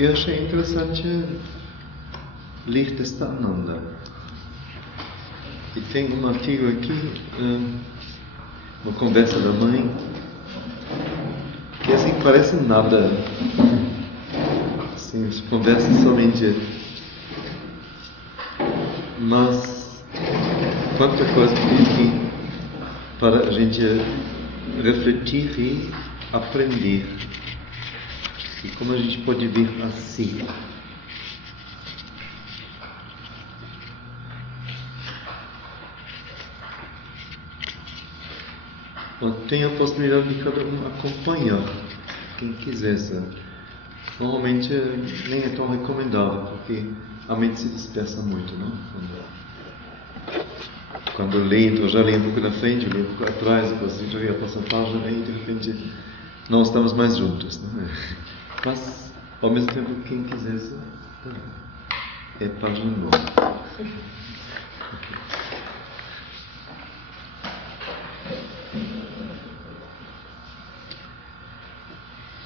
Eu achei interessante ler Testamentananda. E tem um artigo aqui, uma conversa da mãe, que assim parece nada. Assim, conversa somente. Mas quanta coisa enfim, para a gente refletir e aprender. E como a gente pode ver assim. Tem a possibilidade de cada um acompanhar, quem quisesse. Normalmente nem é tão recomendável, porque a mente se dispersa muito, não? Quando lê, então já lê um pouco na frente, lê um pouco atrás, depois já vê a próxima página, e de repente não estamos mais juntos, não é? Mas, ao mesmo tempo, quem quisesse, é página boa.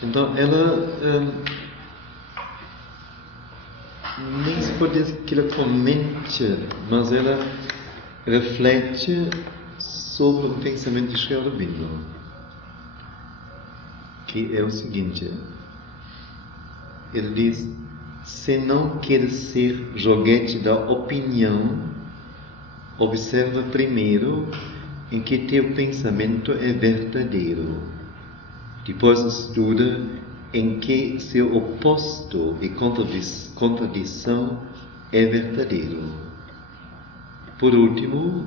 Então, ela nem se pode dizer que ela comente, mas ela reflete sobre o pensamento de Sri Aurobindo, que é o seguinte: ele diz, se não quer ser joguete da opinião, observa primeiro em que teu pensamento é verdadeiro. Depois estuda em que seu oposto e contradição é verdadeiro. Por último,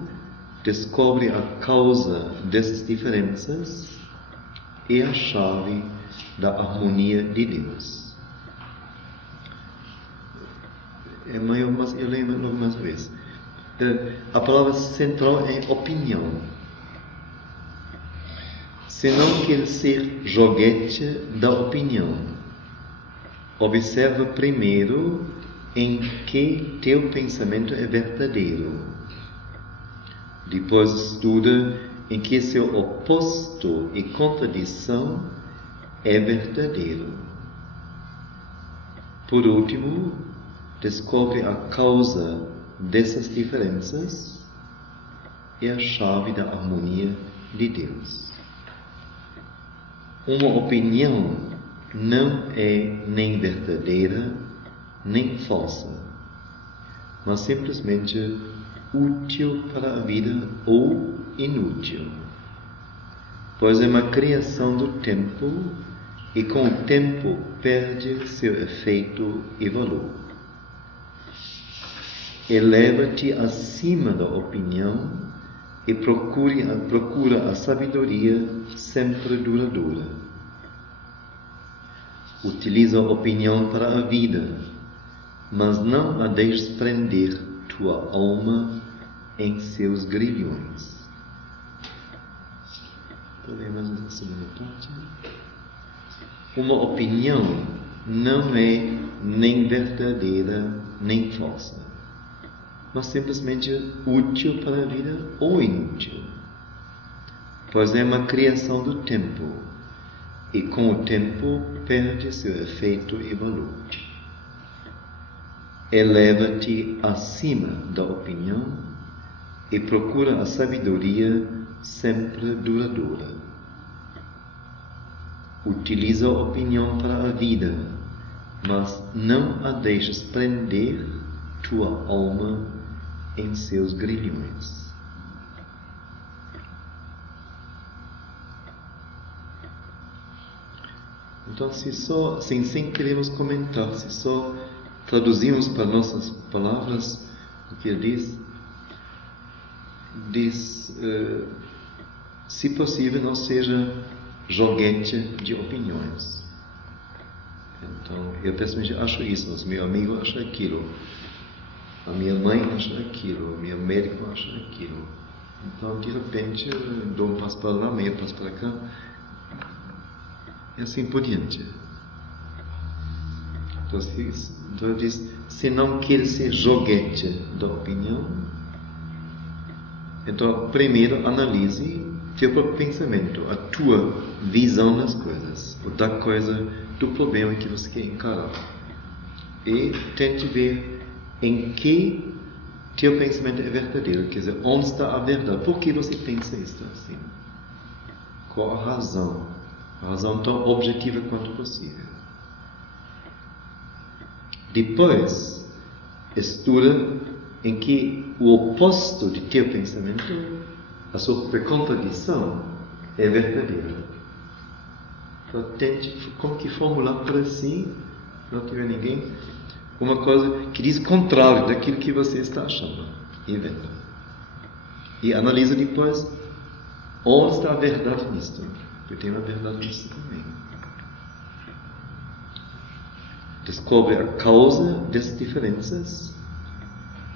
descobre a causa dessas diferenças e a chave da harmonia de Deus. É maior, mas eu lembro logo mais uma vez. A palavra central é opinião. Se não quer ser joguete da opinião, observa primeiro em que teu pensamento é verdadeiro. Depois estuda em que seu oposto e contradição é verdadeiro. Por último, descobre a causa dessas diferenças e a chave da harmonia de Deus. Uma opinião não é nem verdadeira, nem falsa, mas simplesmente útil para a vida ou inútil, pois é uma criação do tempo e com o tempo perde seu efeito e valor. Eleva-te acima da opinião e procura a sabedoria sempre duradoura. Utiliza a opinião para a vida, mas não a deixes prender tua alma em seus grilhões. Vou ler mais essa segunda parte. Uma opinião não é nem verdadeira nem falsa, mas simplesmente útil para a vida ou inútil, pois é uma criação do tempo e com o tempo perde seu efeito e valor. Eleva-te acima da opinião e procura a sabedoria sempre duradoura. Utiliza a opinião para a vida, mas não a deixes prender tua alma em seus grilhões. Então, se só, sem queremos comentar, se só traduzimos para nossas palavras o que ele diz, se possível, não seja joguete de opiniões. Então, eu pessoalmente acho isso, mas meu amigo acha aquilo. A minha mãe acha aquilo, o meu médico acha aquilo. Então, de repente, dou um passo para lá, meio passo para cá, e assim por diante. Então, ele diz, se não quer ser joguete da opinião, então, primeiro, analise teu próprio pensamento, a tua visão das coisas, ou da coisa, do problema que você quer encarar. e tente ver em que teu pensamento é verdadeiro, quer dizer, onde está a verdade, por que você pensa isso assim? Qual a razão? A razão tão objetiva quanto possível. Depois, estuda em que o oposto de teu pensamento, a sua contradição, é verdadeira. Então, tente como que formular para si, não tiver ninguém, uma coisa que diz o contrário daquilo que você está achando e vendo. E analisa depois onde está a verdade nisto. Porque tem uma verdade nisto também. Descobre a causa dessas diferenças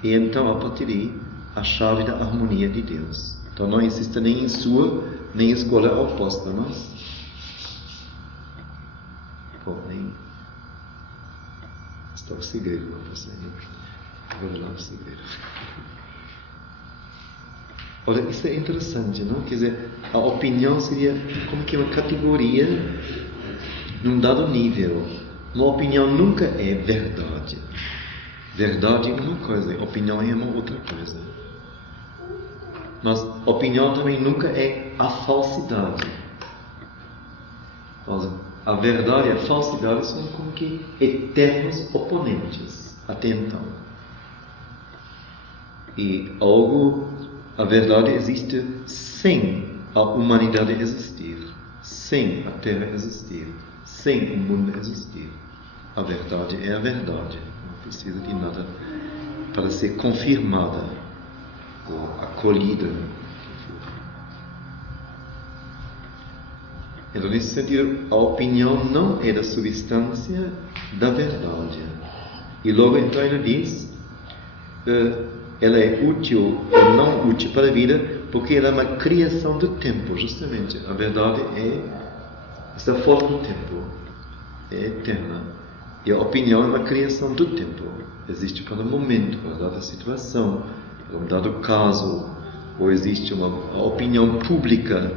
e então, a partir daí, a chave da harmonia de Deus. Então, não insista nem em sua, nem em escolha oposta, mas porém, está o segredo para você. Vou dar o segredo. Olha, isso é interessante, não? Quer dizer, a opinião seria como que uma categoria num dado nível. Uma opinião nunca é verdade. Verdade é uma coisa, opinião é uma outra coisa. Mas opinião também nunca é a falsidade. A verdade e a falsidade são como que eternos oponentes até então. E a verdade existe sem a humanidade existir, sem a Terra existir, sem o mundo existir. A verdade é a verdade, não precisa de nada para ser confirmada ou acolhida. Então, nesse sentido, a opinião não é da substância da verdade. E logo então ele diz, ela é útil ou não útil para a vida, porque ela é uma criação do tempo, justamente. A verdade está fora do tempo, é eterna. E a opinião é uma criação do tempo. Existe para um momento, para uma dada situação, para um dado caso, ou existe uma opinião pública.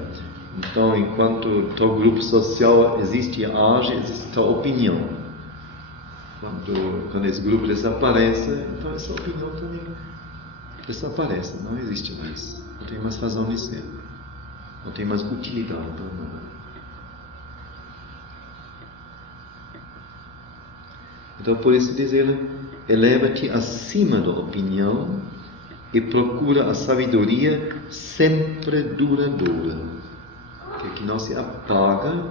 Então, enquanto tal grupo social existe e age, existe tal opinião. Quando esse grupo desaparece, então essa opinião também desaparece, não existe mais. Não tem mais razão de ser. Não tem mais utilidade para nada. Então, por isso diz ele, eleva-te acima da opinião e procura a sabedoria sempre duradoura, que não se apaga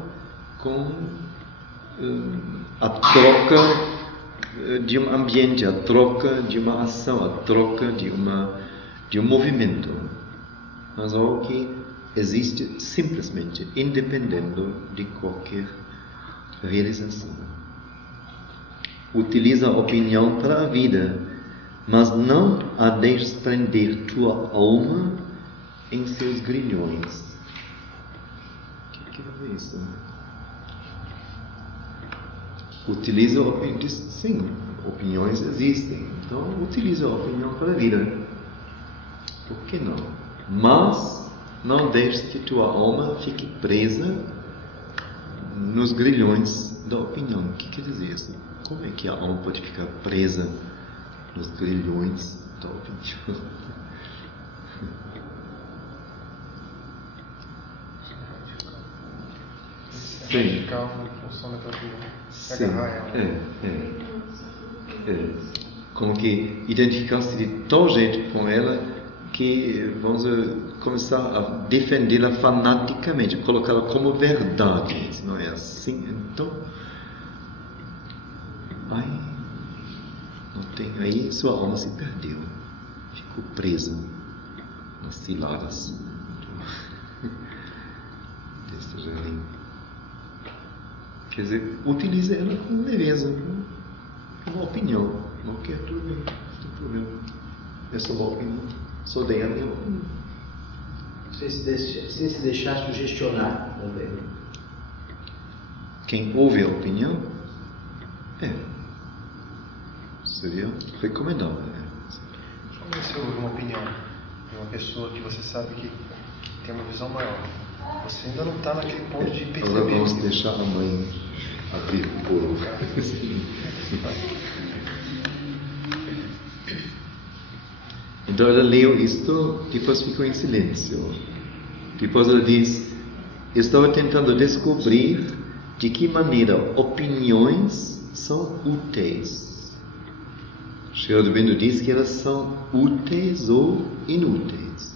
com a troca de um ambiente, a troca de uma ação, a troca de um movimento, mas algo que existe simplesmente, independendo de qualquer realização. Utiliza a opinião para a vida, mas não a deixes prender tua alma em seus grilhões. O que é isso? Utiliza a opinião. Sim, opiniões existem. Então, utiliza a opinião para a vida. Por que não? Mas não deixes que tua alma fique presa nos grilhões da opinião. O que quer dizer isso? Como é que a alma pode ficar presa nos grilhões da opinião? Sim. Ficar uma função da própria agarrar ela. Como que identificar-se de tal jeito com ela que vamos começar a defendê-la fanaticamente, colocá-la como verdade. Se não é assim, então aí sua alma se perdeu, ficou presa nas ciladas deste jardim. Quer dizer, utilize ela com leveza, uma opinião, não quer tudo bem, não tem problema, é só uma opinião, só dei a minha opinião. Sem se deixar sugestionar também. Quem ouve a opinião seria recomendável. Como você ouve uma opinião de uma pessoa que você sabe que tem uma visão maior? Você ainda não está naquele ponto de perceber. Agora vamos deixar a mãe abrir o bolo. Então ela leu isto, depois ficou em silêncio. Depois ela diz: eu estava tentando descobrir de que maneira opiniões são úteis. Sri Aurobindo diz que elas são úteis ou inúteis.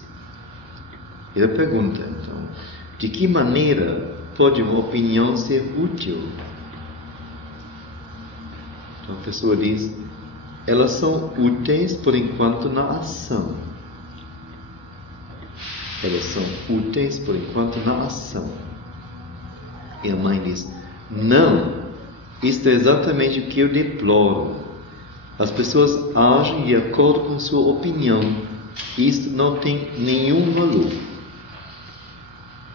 Ele pergunta, então, de que maneira pode uma opinião ser útil? Então a pessoa diz: elas são úteis por enquanto na ação. Elas são úteis por enquanto na ação. E a mãe diz: não, isto é exatamente o que eu deploro. As pessoas agem de acordo com sua opinião. Isto não tem nenhum valor.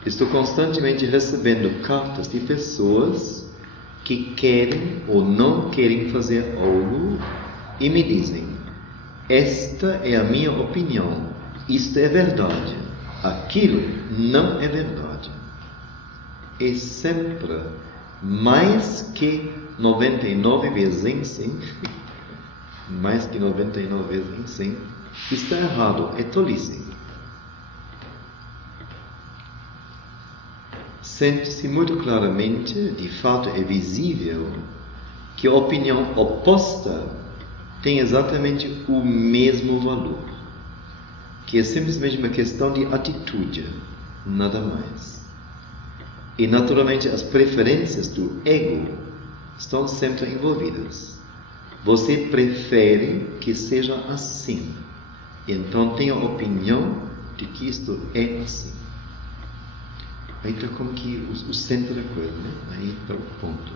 Estou constantemente recebendo cartas de pessoas que querem ou não querem fazer algo e me dizem: esta é a minha opinião, isto é verdade, aquilo não é verdade. E sempre, mais que 99 vezes em 100, mais que 99 vezes em 100, está errado, é tolice. Sente-se muito claramente, de fato é visível, que a opinião oposta tem exatamente o mesmo valor, que é simplesmente uma questão de atitude, nada mais. E naturalmente as preferências do ego estão sempre envolvidas. Você prefere que seja assim, então tem a opinião de que isto é assim. Aí está como que o centro da coisa, né? Aí está o ponto.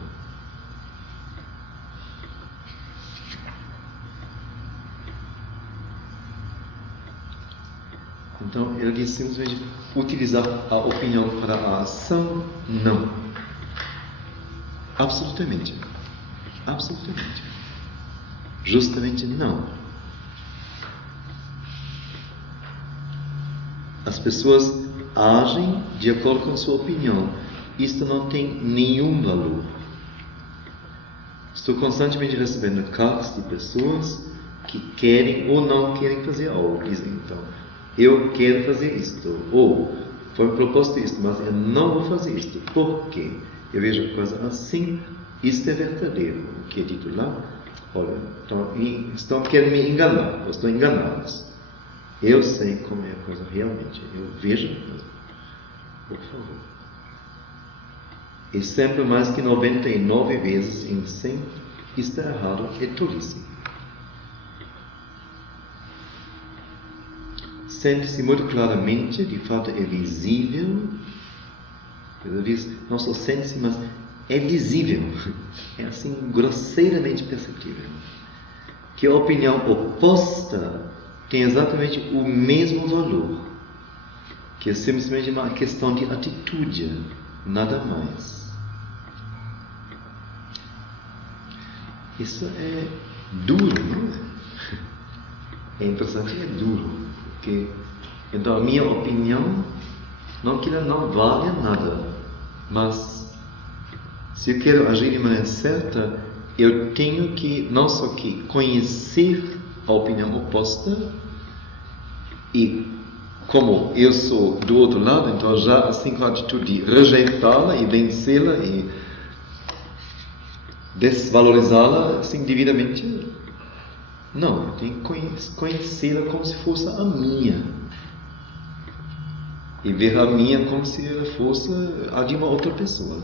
Então, ele diz simplesmente: utilizar a opinião para a ação, não. Absolutamente. Absolutamente. Justamente não. As pessoas agem de acordo com sua opinião. Isto não tem nenhum valor. Estou constantemente recebendo cartas de pessoas que querem ou não querem fazer algo. Dizem então: eu quero fazer isto, ou foi proposto isto, mas eu não vou fazer isto. Por quê? Eu vejo a coisa assim, isto é verdadeiro. O que é dito lá? Olha, então querem me enganar, eu estou enganados. Eu sei como é a coisa realmente, eu vejo a coisa. Por favor. E sempre mais que 99 vezes em 100 está errado, é tolice. Sente-se muito claramente, de fato é visível. Ele diz, não só sente-se, mas é visível. É assim grosseiramente perceptível. Que a opinião oposta tem exatamente o mesmo valor. Que é simplesmente uma questão de atitude, nada mais. Isso é duro, não é? É interessante, é duro. Porque, então, a minha opinião, não que ela não valha nada, mas se eu quero agir de maneira certa, eu tenho que, não só que conhecer a opinião oposta, e como eu sou do outro lado, então já assim com a atitude de rejeitá-la e vencê-la e desvalorizá-la assim devidamente. Não, eu tenho que conhecê-la como se fosse a minha. E ver a minha como se ela fosse a de uma outra pessoa.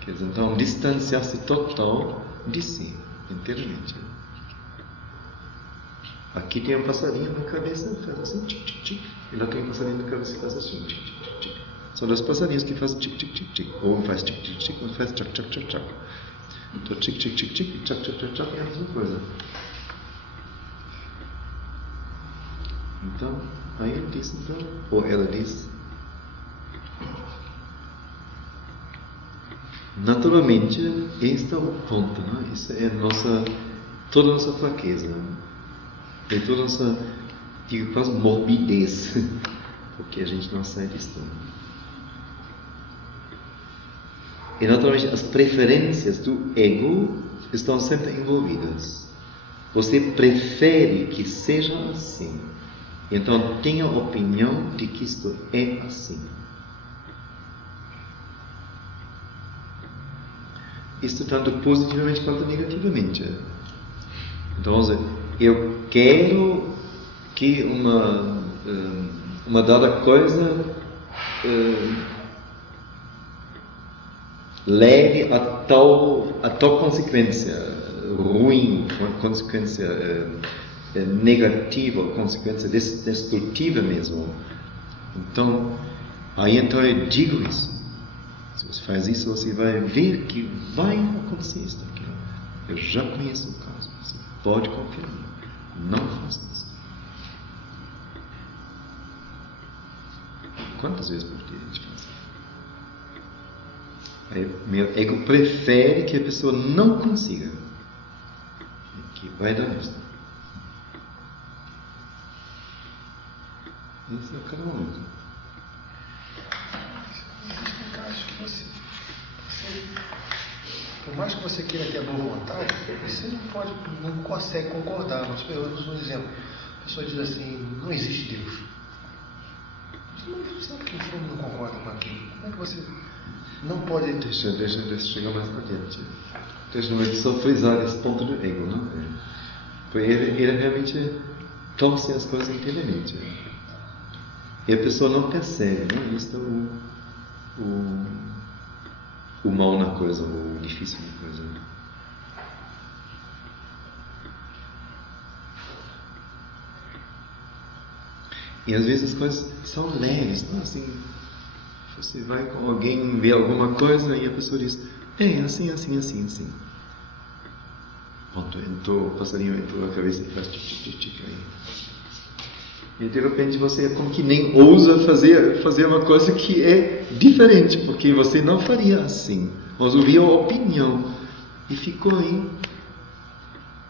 Quer dizer, então, distanciar-se total de si, inteiramente. Aqui tem um passarinho na cabeça, faz assim, tic, tic, tic. E lá tem um passarinho na cabeça que faz assim, tic, tic, tic, tic. São dois passarinhos que fazem tic, tic, tic, tic. Ou um faz tic, tic, tic, um faz tchac, tchac, tchac, tchac. Então, tic, tic, tic, tic, tchac, tchac, tchac, tchac, é a mesma coisa. Então, aí ele diz, então, ou ela diz, naturalmente, este é o ponto, não é? Isso é toda a nossa fraqueza. É toda a nossa, digo, quase morbidez, porque a gente não sai disso. E naturalmente as preferências do ego estão sempre envolvidas. Você prefere que seja assim. Então tenha a opinião de que isto é assim. Isto tanto positivamente quanto negativamente. Então, eu quero que uma dada coisa leve a tal consequência ruim, consequência negativa, consequência destrutiva mesmo. Então eu digo isso. Se você faz isso, você vai ver que vai acontecer isso aqui. Eu já conheço o caso. Você pode confiar. Não faça isso. Quantas vezes por dia a gente faz? Aí, meu ego prefere que a pessoa não consiga. Que vai dar nisso. Isso é cada momento. Acho que você, por mais que você queira ter a boa vontade, você não consegue concordar. Mas eu uso um exemplo. A pessoa diz assim, não existe Deus. Sabe que você não concorda com aquilo? Como é que você não pode... Deixa chegar mais para diante. Deixa eu só frisar esse ponto do ego, não é? Porque ele realmente torce as coisas inteiramente. E a pessoa não percebe, não? Isso é o mal na coisa, o difícil na coisa. E às vezes as coisas são leves, não? Assim, você vai com alguém, vê alguma coisa e a pessoa diz, assim. Pronto, o passarinho entrou na cabeça e faz tic aí. E de repente você é como que nem ousa fazer uma coisa que é diferente, porque você não faria assim. Mas ouviu a opinião e ficou aí.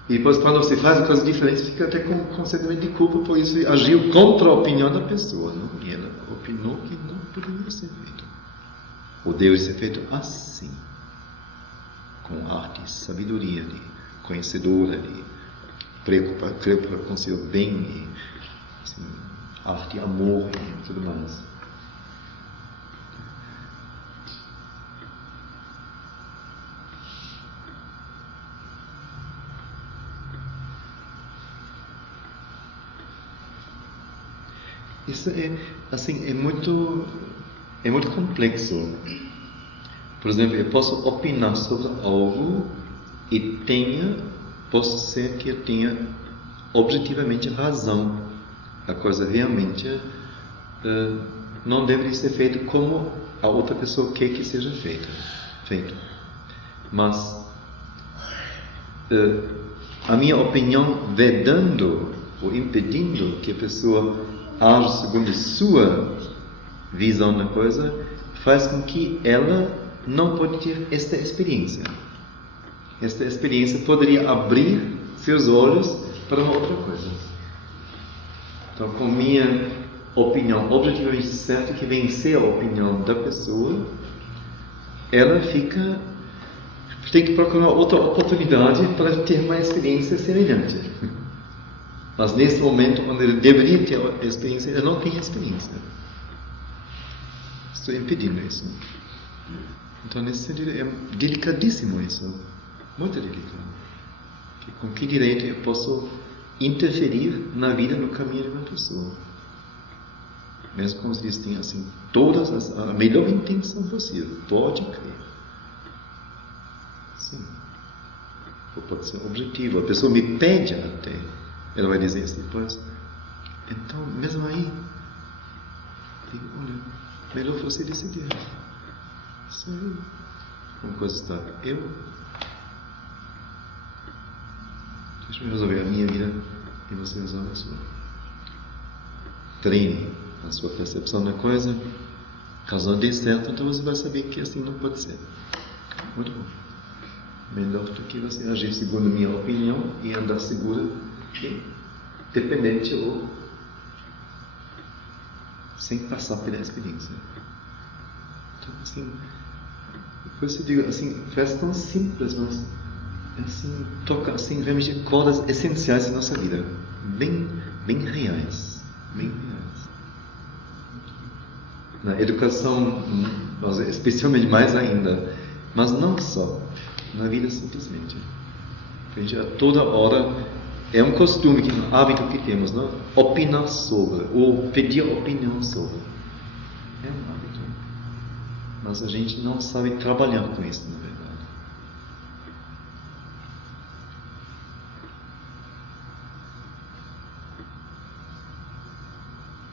E depois quando você faz coisas diferentes, fica até com sentimento de culpa, por isso agiu contra a opinião da pessoa. Não? E ela opinou que não poderia ser feito. Ou deve ser feito assim. Com arte, sabedoria, de conhecedora, de preocupar com seu bem, e, assim, arte, amor e tudo mais. Isso é muito complexo. Por exemplo, eu posso opinar sobre algo e posso ser que eu tenha objetivamente razão. A coisa realmente não deveria ser feita como a outra pessoa quer que seja feito. Mas a minha opinião vedando ou impedindo que a pessoa age segundo sua visão da coisa, faz com que ela não pode ter esta experiência. Esta experiência poderia abrir seus olhos para uma outra coisa. Então, com minha opinião objetivamente certa, que vencer a opinião da pessoa, ela tem que procurar outra oportunidade para ter uma experiência semelhante. Mas nesse momento, onde ele deveria ter a experiência, ele não tem a experiência. Estou impedindo isso. Então, nesse sentido, é delicadíssimo isso. Muito delicado. Com que direito eu posso interferir na vida, no caminho de uma pessoa? Mesmo como eles têm assim, a melhor intenção possível. Pode crer. Sim. Ou pode ser objetivo. A pessoa me pede até. Ela vai dizer assim depois. Então, mesmo aí, digo, olha, melhor você decidir. Isso aí. Como coisa está. Deixa eu resolver a minha vida e você resolve a sua. Treine a sua percepção da coisa. Caso não dê certo, então você vai saber que assim não pode ser. Muito bom. Melhor do que você agir segundo a minha opinião e andar seguro, dependente ou sem passar pela experiência. Então, assim, Por isso eu digo, assim, faz tão simples, mas assim, toca assim, realmente cordas essenciais da nossa vida, bem reais, bem reais. Na educação, especialmente mais ainda, mas não só, na vida simplesmente. A gente a toda hora, é um costume, um hábito que temos, não? Opinar sobre, ou pedir opinião sobre. É um hábito. Mas a gente não sabe trabalhar com isso, na verdade.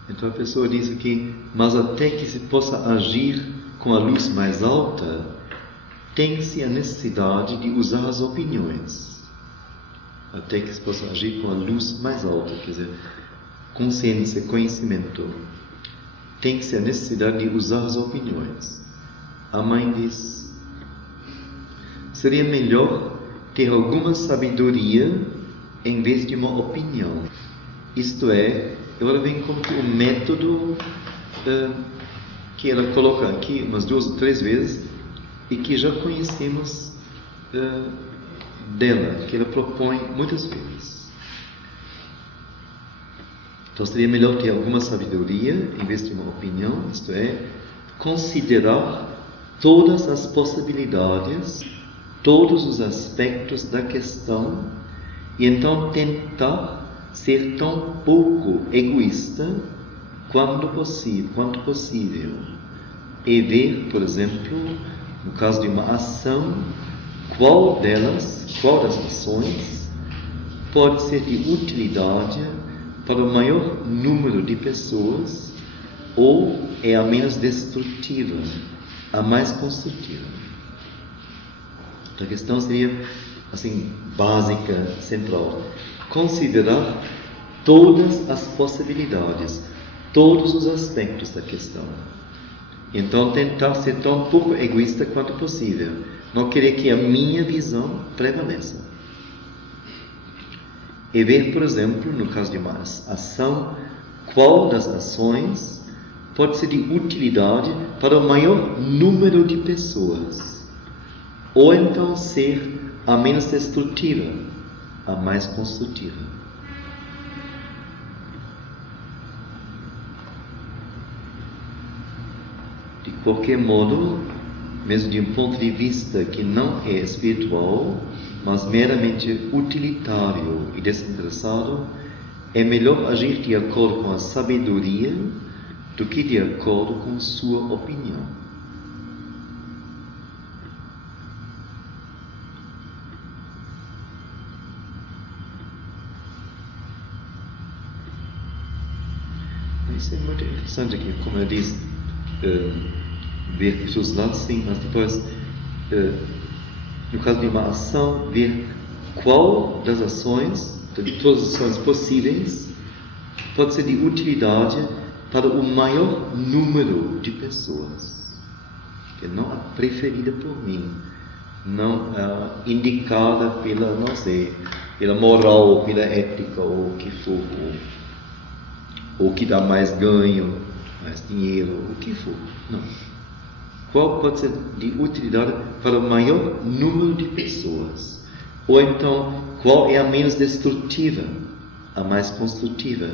Então a pessoa diz aqui, mas até que se possa agir com a luz mais alta, tem-se a necessidade de usar as opiniões. Até que se possa agir com a luz mais alta, quer dizer, consciência, conhecimento. Tem-se a necessidade de usar as opiniões. A mãe diz, seria melhor ter alguma sabedoria em vez de uma opinião. Isto é, agora vem como que o método que ela coloca aqui umas 2 ou 3 vezes e que já conhecemos dela, que ela propõe muitas vezes. Então seria melhor ter alguma sabedoria em vez de uma opinião, isto é, considerar todas as possibilidades, todos os aspectos da questão e então tentar ser tão pouco egoísta quanto possível. E ver, por exemplo, no caso de uma ação, qual das ações pode ser de utilidade para o maior número de pessoas ou é a menos destrutiva, a mais construtiva. Então a questão seria, assim, básica, central. Considerar todas as possibilidades, todos os aspectos da questão. Então tentar ser tão pouco egoísta quanto possível. Não querer que a minha visão prevaleça. E ver, por exemplo, no caso de uma ação, qual das ações pode ser de utilidade para o maior número de pessoas. Ou então ser a menos destrutiva, a mais construtiva. De qualquer modo, mesmo de um ponto de vista que não é espiritual, mas meramente utilitário e desinteressado, é melhor agir de acordo com a sabedoria do que de acordo com sua opinião. Isso é muito interessante aqui, como eu disse, ver os seus lados, sim, mas depois, no caso de uma ação, ver qual das ações, de todas as ações possíveis, pode ser de utilidade para o maior número de pessoas, que não a preferida por mim, não a indicada pela, não sei, pela moral, pela ética, ou o que for, ou que dá mais ganho, mais dinheiro, o que for, não. Qual pode ser de utilidade para o maior número de pessoas? Ou então, qual é a menos destrutiva, a mais construtiva?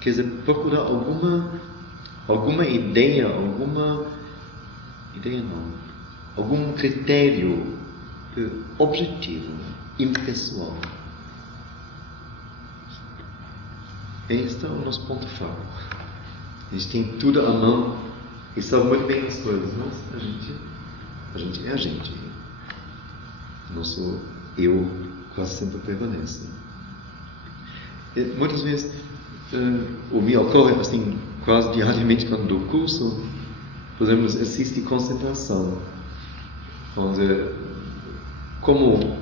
Quer dizer, procurar alguma ideia, algum critério objetivo, impessoal. Este é o nosso ponto fraco. A gente tem tudo à mão e sabe muito bem as coisas, mas a gente é a gente. Nosso eu quase sempre prevalece. E muitas vezes o me ocorre assim, quase diariamente quando dou curso, por exemplo, exercício de concentração, onde, como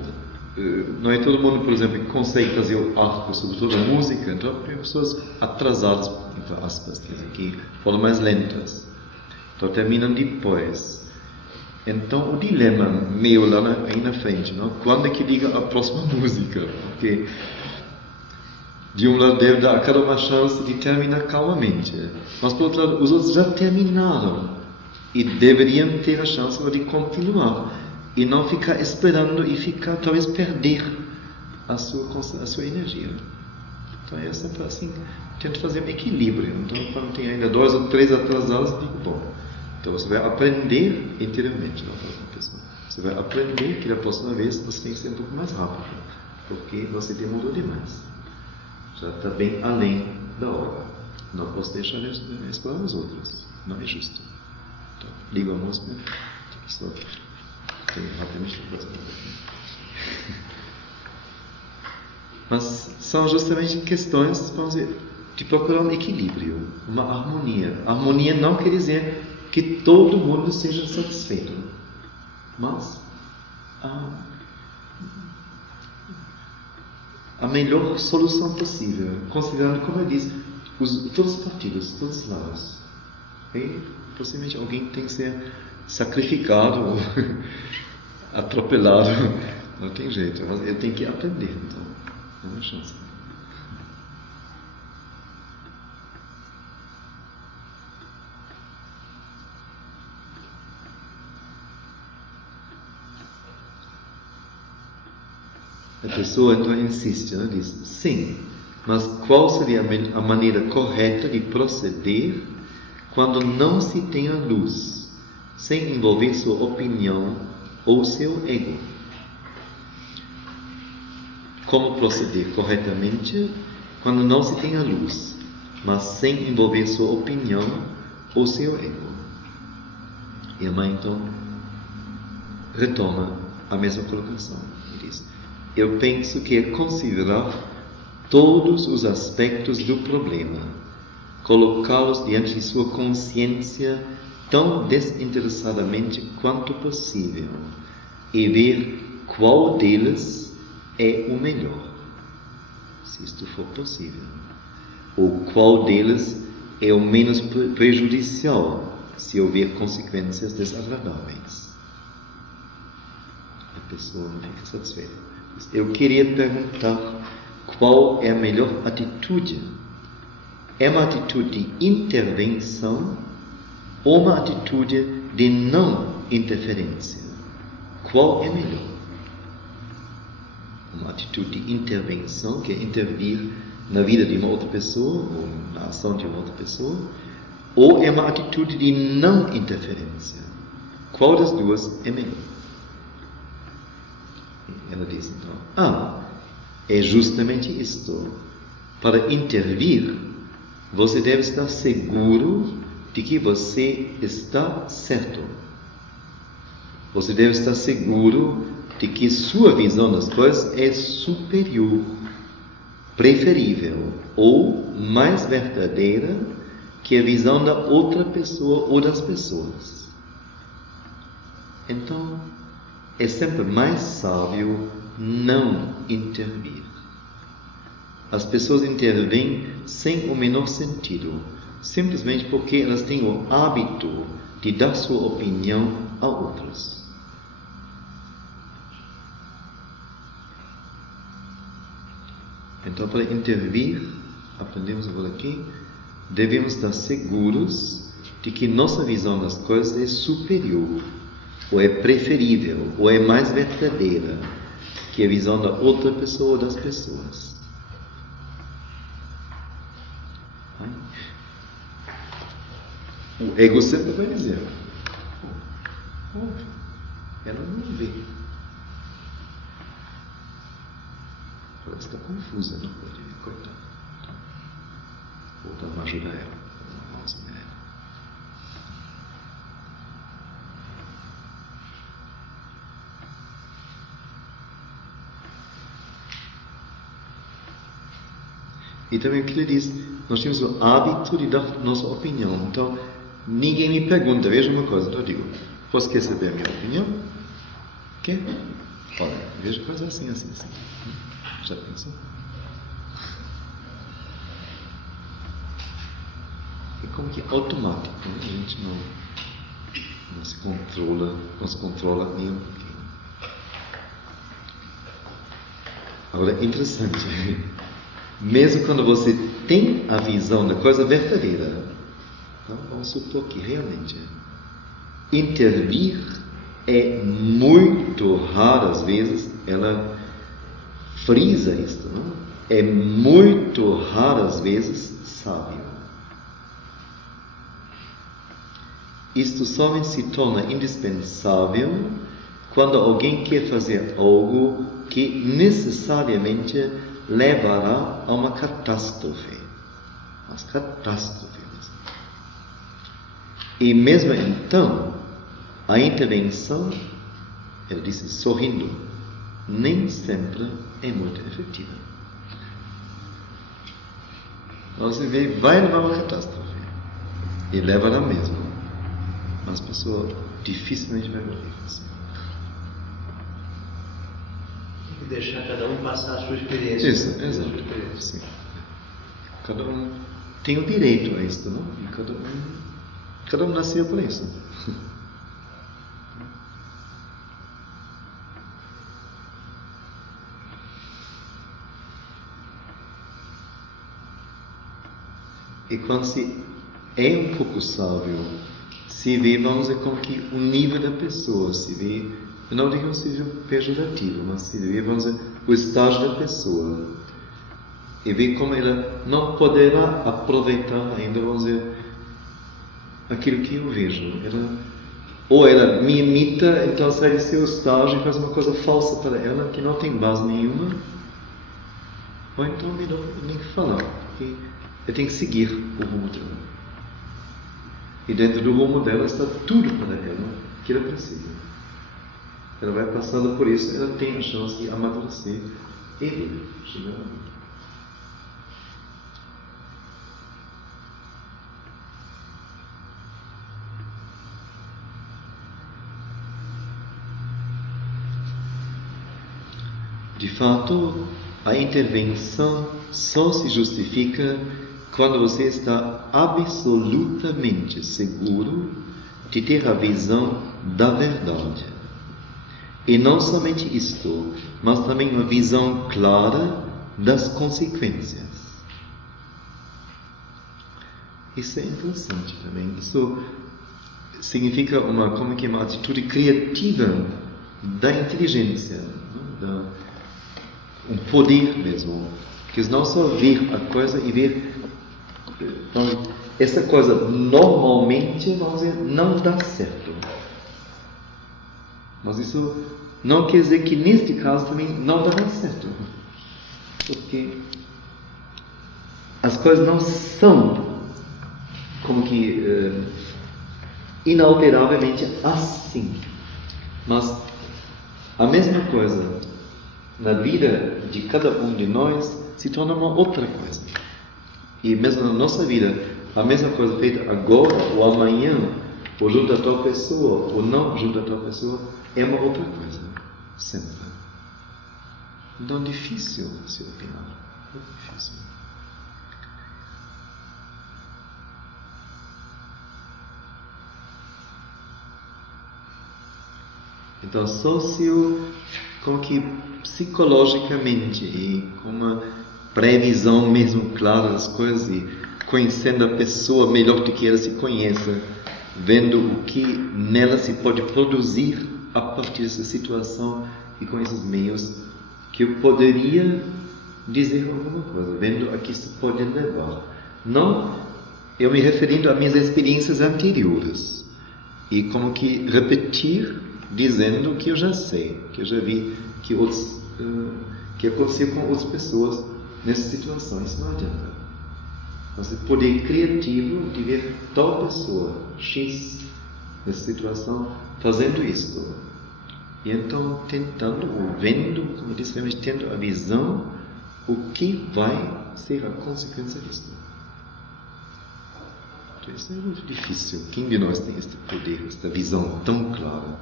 não é todo mundo, por exemplo, que consegue fazer o arco sobre toda a música, então tem pessoas atrasadas, entre aspas, que foram mais lentas, então terminam depois. Então o dilema meu lá aí na frente, não? Quando é que liga a próxima música? Porque de um lado deve dar a cada uma chance de terminar calmamente, mas por outro lado os outros já terminaram. e deveriam ter a chance de continuar e não ficar esperando e ficar, talvez, perder a sua energia. Então é sempre assim, tento fazer um equilíbrio. Então, quando tem ainda 2 ou 3 atrasados, digo, bom, então você vai aprender interiormente, não fala com a pessoa. Você vai aprender que da próxima vez você tem que ser um pouco mais rápido, porque você demorou demais. Já está bem além da hora. Não posso deixar de esperar os outros. Não é justo. Então, ligo a música. Só tenho rapidamente que fazer. Mas são justamente questões, vamos dizer, de procurar um equilíbrio, uma harmonia. Harmonia não quer dizer que todo mundo seja satisfeito, mas a melhor solução possível, considerando, como eu disse, todos os partidos, todos os lados. E possivelmente alguém tem que ser sacrificado ou atropelado. Não tem jeito, mas eu tenho que aprender, então é uma chance. A pessoa então insiste, ela diz, sim, mas qual seria a maneira correta de proceder quando não se tem a luz, sem envolver sua opinião ou seu ego? Como proceder corretamente quando não se tem a luz, mas sem envolver sua opinião ou seu ego? E a mãe então retoma a mesma colocação e diz, eu penso que é considerar todos os aspectos do problema, colocá-los diante de sua consciência tão desinteressadamente quanto possível e ver qual deles é o melhor, se isto for possível, ou qual deles é o menos prejudicial, se houver consequências desagradáveis. A pessoa não fica satisfeita. Eu queria perguntar qual é a melhor atitude. É uma atitude de intervenção ou uma atitude de não interferência? Qual é melhor? Uma atitude de intervenção, que é intervir na vida de uma outra pessoa ou na ação de uma outra pessoa, ou é uma atitude de não interferência? Qual das duas é melhor? Ela diz então, é justamente isto. Para intervir, você deve estar seguro de que você está certo. Você deve estar seguro de que sua visão das coisas é superior, preferível ou mais verdadeira que a visão da outra pessoa ou das pessoas. Então, é sempre mais sábio não intervir. As pessoas intervêm sem o menor sentido, simplesmente porque elas têm o hábito de dar sua opinião a outros. Então, para intervir, aprendemos agora aqui, devemos estar seguros de que nossa visão das coisas é superior, ou é preferível, ou é mais verdadeira que a visão da outra pessoa ou das pessoas. O ego sempre vai dizer, ela não vê. Ela está confusa, não pode ver, coitada. Vamos ajudar ela. Vamos ver ela. E também o que ele diz, nós temos o hábito de dar nossa opinião. Então, ninguém me pergunta, veja uma coisa, então eu digo, posso querer saber a minha opinião? Quer? Olha, veja coisa assim. Já pensou? É como que automático, né? A gente não se controla nem um pouquinho. Agora, é interessante. Mesmo quando você tem a visão da coisa verdadeira, então, vamos supor que realmente intervir é muito raro, às vezes, ela frisa isto, não? É muito raro, às vezes, sábio. Isto somente se torna indispensável quando alguém quer fazer algo que necessariamente levará a uma catástrofe. Uma catástrofe mesmo. E mesmo então, a intervenção, ele disse sorrindo, nem sempre é muito efetiva. Você vê, vai levar uma catástrofe. E levará mesmo. Mas a pessoa dificilmente vai morrer assim. Tem que deixar cada um passar a sua experiência. Isso, exato. Sim. Cada um tem o direito a isso, não? E cada um nasceu para isso. E quando se é um pouco sábio, se vê, vamos dizer, como que o nível da pessoa, se vê, eu não digo que seja pejorativo, mas se vê, vamos dizer, o estágio da pessoa, e vê como ela não poderá aproveitar ainda, vamos dizer, aquilo que eu vejo. Ou ela me imita, então sai do seu estágio e faz uma coisa falsa para ela, que não tem base nenhuma, ou então melhor nem falar, porque eu tenho que seguir o rumo dela. E dentro do rumo dela está tudo para ela que ela precisa. Ela vai passando por isso, ela tem a chance de amadurecer e vir chegar a vida. De fato, a intervenção só se justifica quando você está absolutamente seguro de ter a visão da verdade. E não somente isto, mas também uma visão clara das consequências. Isso é interessante também. Isso significa uma atitude criativa da inteligência, um poder mesmo, que não só ver a coisa e ver. Então, essa coisa normalmente, vamos dizer, não dá certo. Mas isso não quer dizer que neste caso também não dará certo. Porque as coisas não são como que inalteravelmente assim. Mas a mesma coisa na vida de cada um de nós se torna uma outra coisa. E mesmo na nossa vida, a mesma coisa feita agora ou amanhã, ou junto a tal pessoa, ou não junto a tal pessoa, é uma outra coisa. Sempre. Então é difícil se opinar. É difícil. Então só se eu, como que psicologicamente e com uma previsão mesmo clara das coisas e conhecendo a pessoa melhor do que ela se conheça, vendo o que nela se pode produzir a partir dessa situação e com esses meios, que eu poderia dizer alguma coisa, vendo a que isso pode levar. Não eu me referindo a minhas experiências anteriores e como que repetir dizendo o que eu já sei, que eu já vi que aconteceu com outras pessoas nessa situação. Isso não adianta. Você poder criativo de ver tal pessoa X nessa situação fazendo isto. E então tentando, ou vendo, como eu disse, realmente tendo a visão o que vai ser a consequência disso. Então isso é muito difícil. Quem de nós tem este poder, esta visão tão clara,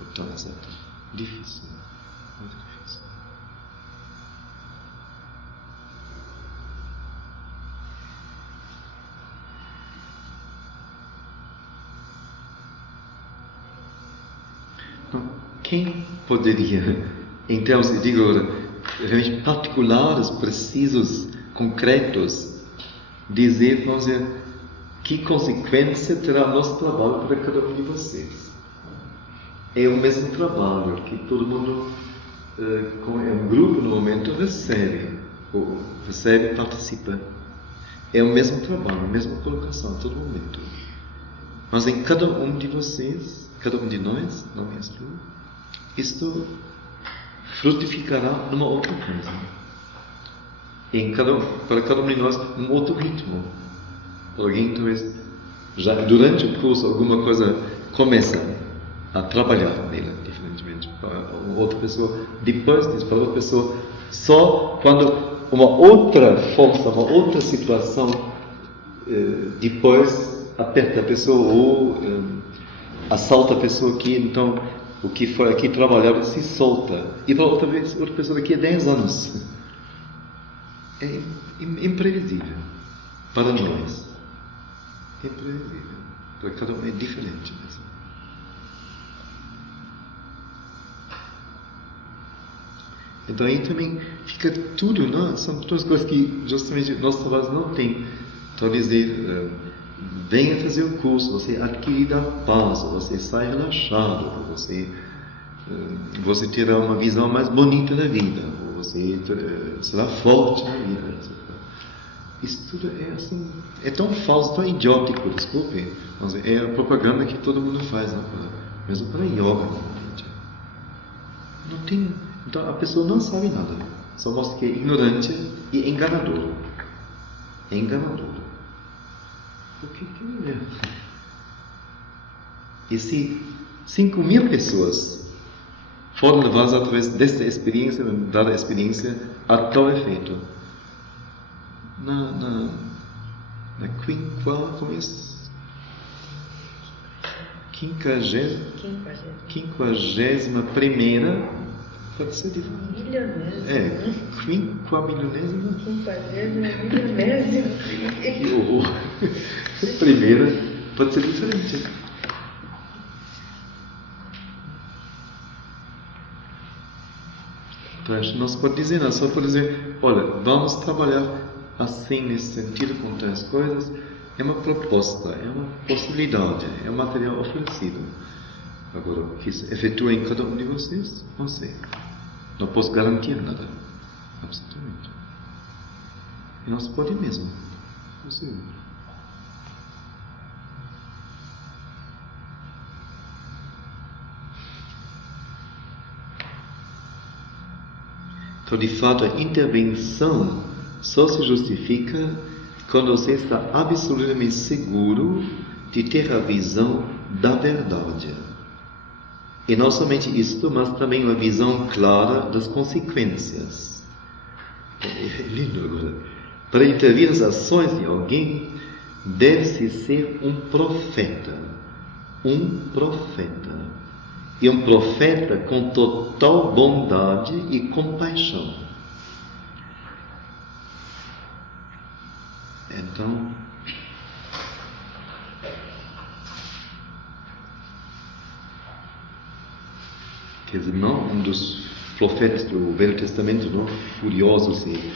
ou tão exata? Difícil. Muito difícil. Quem poderia, em termos, eu digo agora, realmente particulares, precisos, concretos, dizer, vamos dizer, que consequência terá nosso trabalho para cada um de vocês? É o mesmo trabalho que todo mundo, como é um grupo no momento, recebe, participa. É o mesmo trabalho, a mesma colocação a todo momento. Mas em cada um de vocês, cada um de nós, não me excluo, isto frutificará numa outra coisa. Para cada um de nós, um outro ritmo. Alguém, talvez, já durante o curso, alguma coisa começa a trabalhar nela, diferentemente. Para outra pessoa, depois disso, para outra pessoa, só quando uma outra força, uma outra situação, depois aperta a pessoa ou assalta a pessoa aqui, então o que foi aqui trabalhado se solta. E para outra pessoa daqui a 10 anos. É imprevisível para nós. É imprevisível. Para cada um é diferente mesmo. Então aí também fica tudo, não? São todas coisas que justamente nossos trabalhos não têm. Então dizer, venha fazer o curso, você adquire a paz, você sai relaxado, você terá uma visão mais bonita da vida, você será forte na vida, etc. Isso tudo é assim, é tão falso, tão idiótico, desculpe, mas é a propaganda que todo mundo faz, não? Mesmo para yoga, não tem. Então a pessoa não sabe nada, só mostra que é ignorante e enganador. É enganador. O que é? E se 5.000 pessoas foram levadas através desta experiência, dada experiência, a tal efeito, na quinquagésima primeira, pode ser de milionésima. Quinquamilionésima. 50milionésima. Que horror. Primeira pode ser diferente. Então não se pode dizer nada, só pode dizer, olha, vamos trabalhar assim nesse sentido com tais coisas. É uma proposta, é uma possibilidade, é um material oferecido. Agora, o que se efetua em cada um de vocês, não sei. Não posso garantir nada. Absolutamente. E não se pode mesmo. Possível. Então, de fato, a intervenção só se justifica quando você está absolutamente seguro de ter a visão da verdade. E não somente isto, mas também uma visão clara das consequências. É lindo agora. Para intervir nas ações de alguém, deve-se ser um profeta. Um profeta. E um profeta com total bondade e compaixão. Então, quer dizer, não um dos profetas do Velho Testamento, não furiosos e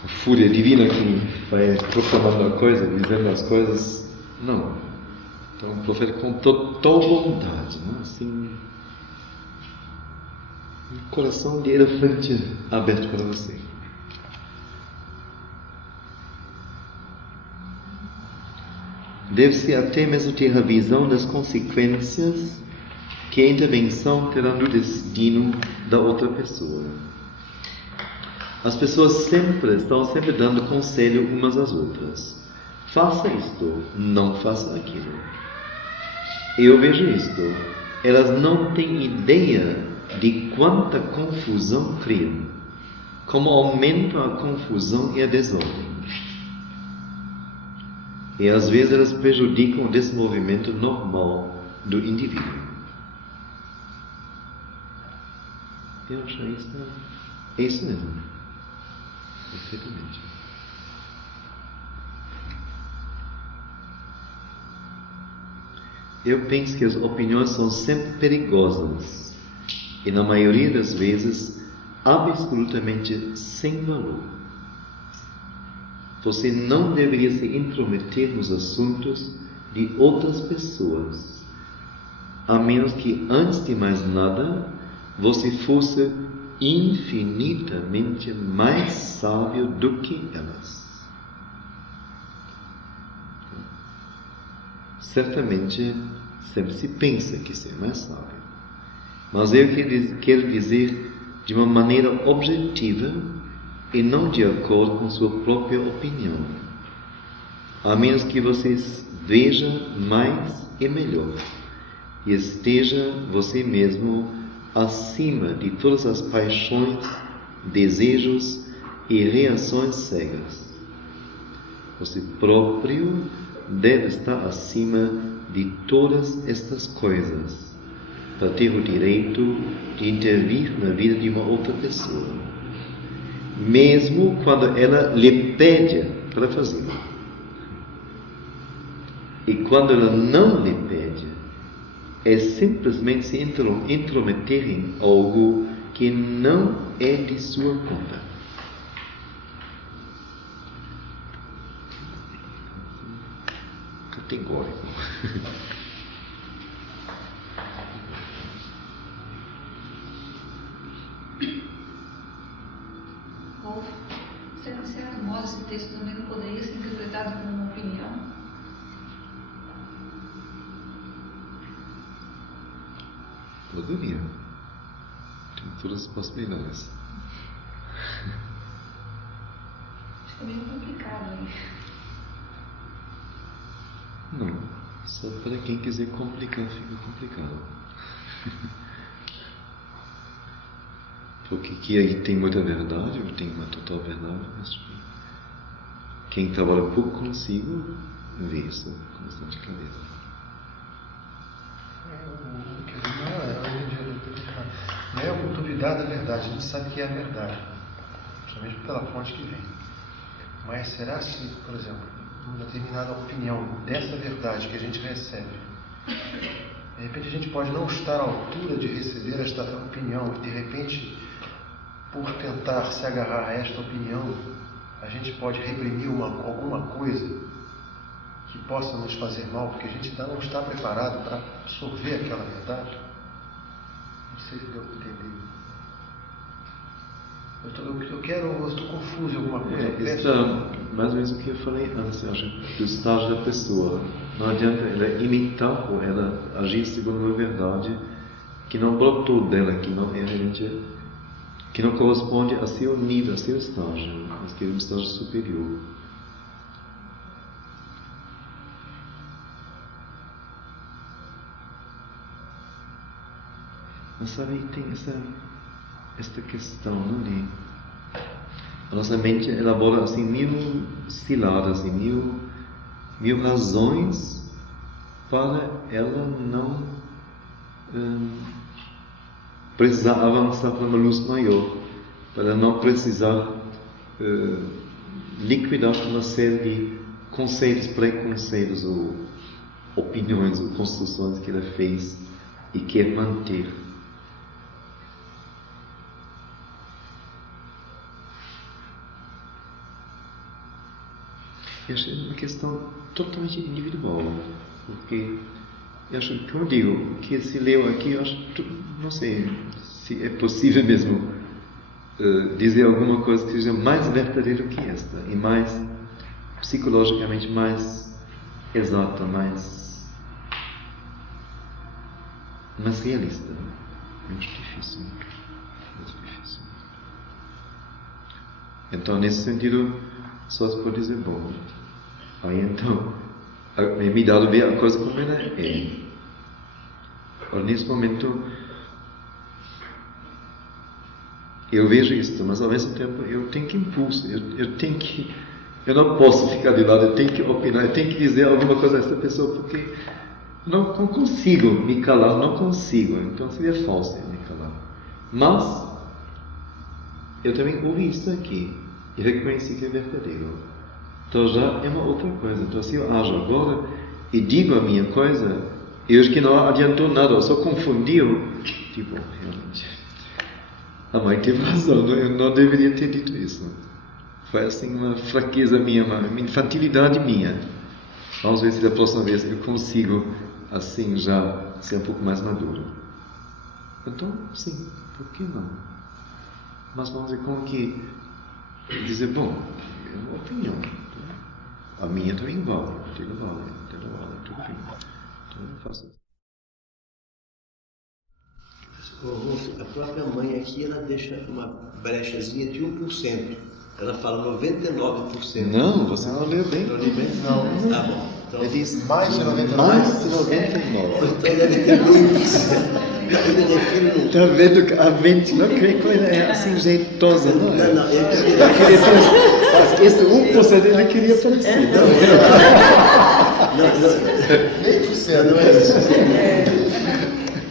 com fúria divina que vai proclamando a coisa, dizendo as coisas. Não. Então, um profeta com total bondade, não? Assim, um coração de elefante aberto para você. Deve-se até mesmo ter a visão das consequências que a intervenção terá no destino da outra pessoa. As pessoas estão sempre dando conselho umas às outras. Faça isto, não faça aquilo. Eu vejo isto. Elas não têm ideia de quanta confusão criam, como aumentam a confusão e a desordem. E às vezes elas prejudicam o desenvolvimento normal do indivíduo. Eu acho é isso mesmo. Perfeitamente. Eu penso que as opiniões são sempre perigosas e, na maioria das vezes, absolutamente sem valor. você não deveria se intrometer nos assuntos de outras pessoas, a menos que, antes de mais nada, você fosse infinitamente mais sábio do que elas. Certamente, sempre se pensa que se é mais sábio. Mas eu quero dizer de uma maneira objetiva e não de acordo com sua própria opinião. A menos que você veja mais e melhor e esteja você mesmo acima de todas as paixões, desejos e reações cegas. Você próprio deve estar acima de todas estas coisas para ter o direito de intervir na vida de uma outra pessoa, mesmo quando ela lhe pede para fazê-lo. E quando ela não lhe pede, é simplesmente se intrometer em algo que não é de sua conta. Categórico. Ou, de certo modo, esse texto também não poderia ser interpretado como uma opinião? Poderia. Tem todas as possibilidades. Fica meio complicado, hein? Não. Só para quem quiser complicar, fica complicado. Porque que aí tem muita verdade, ou tem uma total verdade, mas quem trabalha pouco consigo vê isso com bastante clareza. Não é o duvidar da verdade, a gente sabe que é a verdade, principalmente pela fonte que vem. Mas será se, por exemplo, uma determinada opinião dessa verdade que a gente recebe, de repente a gente pode não estar à altura de receber esta opinião e de repente, por tentar se agarrar a esta opinião, a gente pode reprimir alguma coisa que possa nos fazer mal, porque a gente ainda não está preparado para absorver aquela verdade. Não sei se deu para entender. Eu estou confuso em alguma coisa. Isso é mais ou menos o que eu falei antes, acho, do estágio da pessoa. Não adianta ela imitar ou ela agir segundo uma verdade que não brotou dela, que não é realmente, que não corresponde a seu nível, a seu estágio, mas que é um estágio superior. Mas sabe, tem esta questão, não é? A nossa mente elabora assim 1000 ciladas, assim, mil razões para ela não precisar avançar para uma luz maior, para ela não precisar liquidar uma série de conceitos, preconceitos ou opiniões ou construções que ela fez e quer manter. Eu acho que é uma questão totalmente individual, porque eu acho que, como eu digo, o que se leu aqui, eu acho, não sei se é possível mesmo dizer alguma coisa que seja mais verdadeira que esta, e mais, psicologicamente, mais exata, mais realista. É muito difícil. Muito difícil. Então, nesse sentido, só se pode dizer, bom, aí então é me dado ver a coisa como ela é. Ora, nesse momento eu vejo isso, mas ao mesmo tempo eu tenho que impulso, eu não posso ficar de lado, eu tenho que opinar, eu tenho que dizer alguma coisa a essa pessoa, porque não consigo me calar, não consigo, então seria falso me calar. Mas eu também ouvi isso aqui e reconheci que é verdadeiro. Então já é uma outra coisa. Então se eu ajo agora e digo a minha coisa, eu acho que não adiantou nada, eu só confundiu. Tipo, realmente, a mãe teve razão, eu não deveria ter dito isso. Foi assim uma fraqueza minha, uma infantilidade minha. Vamos ver se da próxima vez eu consigo, assim, já ser um pouco mais maduro. Então, sim, por que não? Mas vamos ver como que dizer, bom, é uma opinião. A minha também vale, tudo vale, tudo bem. Então eu faço isso. A própria mãe aqui, ela deixa uma brechazinha de 1%. Ela fala 99%. Não, você não leu bem. Não li bem? Não. Tá bom. Então, Ele diz Mais de 99%. mais de 99%. então deve ter 1%. Está vendo que a mente não crê que é assim jeitosa, não é? Não, Ele queria ter, esse 1% ele queria parecer. Nem por cento, não é isso.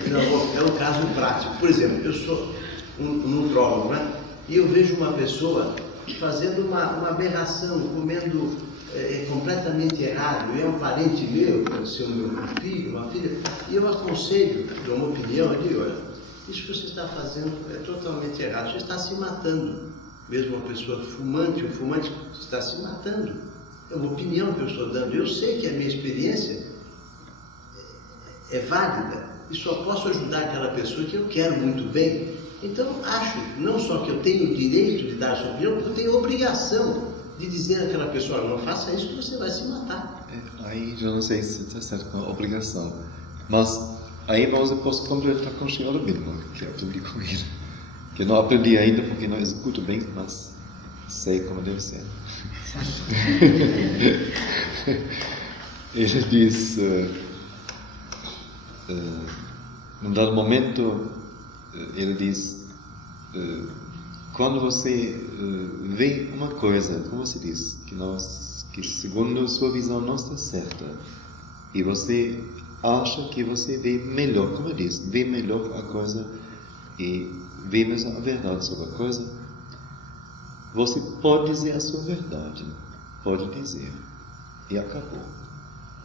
Não, é um caso prático. Por exemplo, eu sou um nutrólogo, né? E eu vejo uma pessoa fazendo uma aberração, comendo completamente errado. E é um parente meu, pode ser o meu filho, uma filha, e eu aconselho, dou uma opinião, eu digo, olha, isso que você está fazendo é totalmente errado, você está se matando. Mesmo uma pessoa fumante, um fumante está se matando. É uma opinião que eu estou dando. Eu sei que a minha experiência é válida e só posso ajudar aquela pessoa que eu quero muito bem. Então, acho não só que eu tenho o direito de dar essa opinião, como eu tenho a obrigação de dizer àquela pessoa, não faça isso que você vai se matar. Aí já não sei se está certo com a obrigação. Mas aí eu posso completar com o Sr. Bidman, que eu aprendi com ele. Que eu não aprendi ainda porque não executo bem, mas sei como deve ser. Ele diz, num dado momento, ele diz, quando você vê uma coisa, como você diz, que segundo sua visão não está certa, e você acha que você vê melhor, como eu disse, vê melhor a coisa e vê mesmo a verdade sobre a coisa, você pode dizer a sua verdade, pode dizer, e acabou.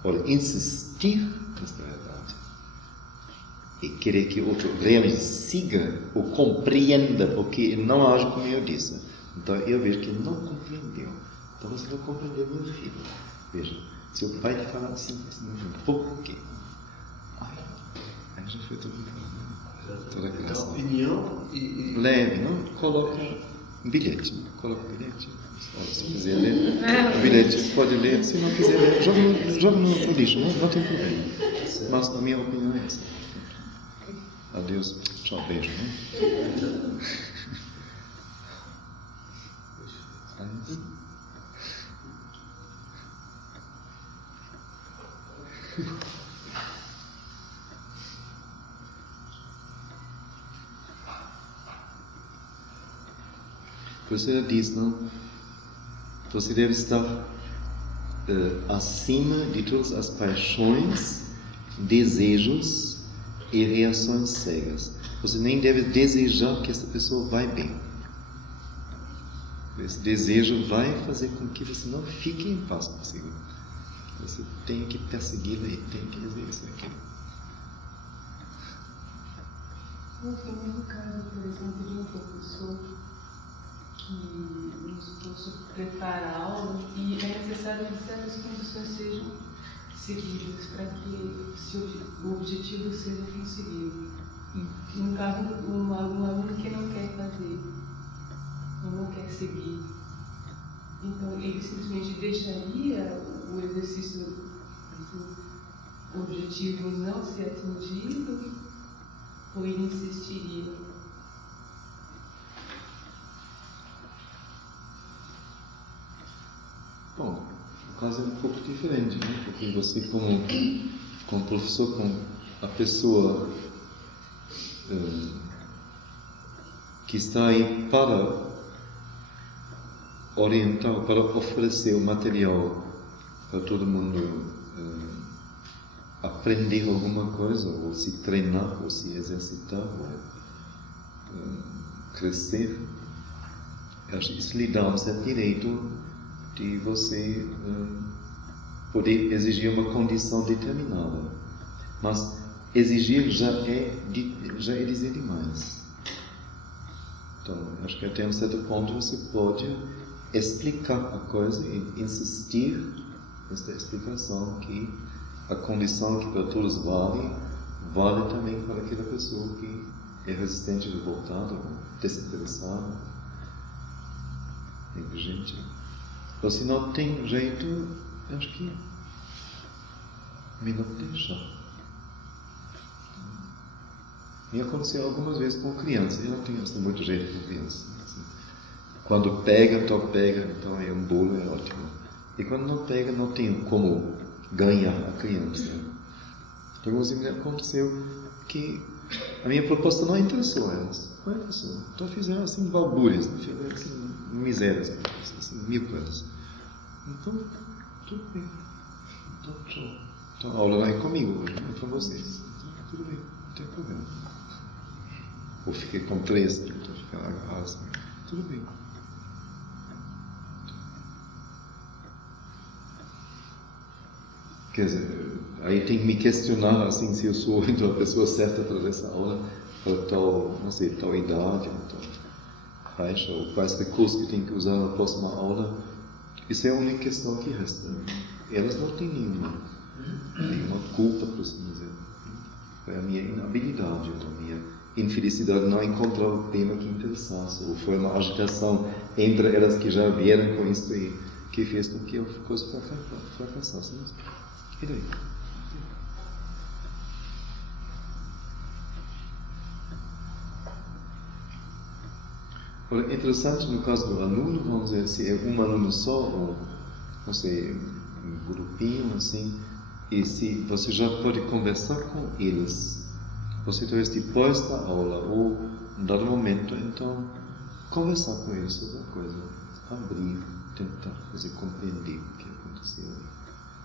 Pode insistir nessa verdade. E querer que o outro realmente siga ou compreenda, porque ele não age como eu disse. Então eu vejo que ele não compreendeu. Então você não compreendeu, meu filho. Veja, seu pai te fala assim, por quê? Aí já foi tudo. Toda a Então, opinião e... Leve, não? Coloca um bilhete. Coloca um bilhete. Se quiser ler, o bilhete pode ler. Se não quiser ler, joga no lixo. Não tem problema. Mas a minha opinião é essa. Adeus, tchau, beijo. Né? Por isso ela diz, não? Você deve estar acima de todas as paixões, desejos e reações cegas. Você nem deve desejar que essa pessoa vá bem. Esse desejo vai fazer com que você não fique em paz consigo. Você tem que persegui-la e tem que dizer isso e aquilo. No mesmo caso, por exemplo, de um professor que nos prepara a aula e é necessário que certas condições sejam seguidas para que o objetivo seja conseguido. No caso, um aluno que não quer fazer, ou não quer seguir, então ele simplesmente deixaria o exercício do objetivo não ser atingido, ou ele insistiria? Bom, o caso é um pouco diferente, né? Porque você, como professor, com a pessoa que está aí para orientar, para oferecer o material para todo mundo aprender alguma coisa, ou se treinar, ou se exercitar, ou crescer, acho que isso lhe dá um certo direito de você poder exigir uma condição determinada. Mas exigir já é dizer demais. Então, acho que até um certo ponto você pode explicar a coisa e insistir nesta explicação que a condição que para todos vale também para aquela pessoa que é resistente, revoltada, desinteressada, negligente. Ou se não tem jeito, acho que melhor deixar. Me aconteceu algumas vezes com crianças, eu não tenho assim, muito jeito com crianças. Assim. Quando pega, então é um bolo, é ótimo. E quando não pega, não tenho como ganhar a criança. Então, me aconteceu que a minha proposta não interessou elas. Não interessou. Então fizeram assim balbúrias, fizeram assim, misérias, assim, mil coisas. Então, tudo bem. Então, tchau. Então a aula não é comigo hoje, é com vocês. Então, tudo bem, não tem problema. Ou fiquei com 3, então ficar agarrado assim. Tudo bem. Quer dizer, aí tem que me questionar assim, se eu sou então, a pessoa certa para essa aula, para tal, não sei, tal idade, tal faixa, ou quais recursos que eu tenho que usar na próxima aula. Isso é a única questão que resta. Elas não têm nenhuma culpa, por assim dizer. Foi a minha inabilidade, a minha infelicidade não encontrar o tema que interessasse, ou foi uma agitação entre elas que já vieram com isso e que fez com que a coisa fracassasse. E daí? Olha, interessante no caso do aluno, vamos dizer, se é um aluno só, ou, não sei, um grupinho, assim, e se você já pode conversar com eles, você talvez depois da aula, ou em dado momento, então, conversar com eles sobre a coisa, abrir, tentar fazer compreender o que aconteceu,